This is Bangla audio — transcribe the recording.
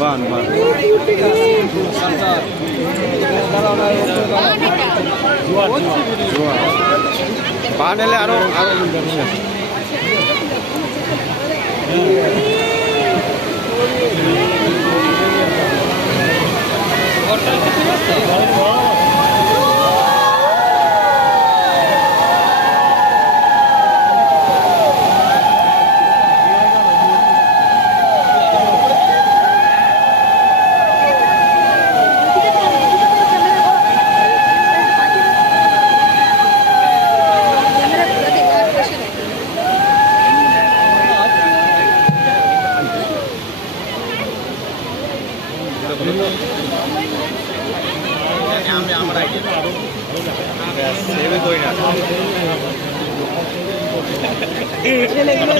বান বান বান এলে আরও আরও ঘরটা ছেলেগুলো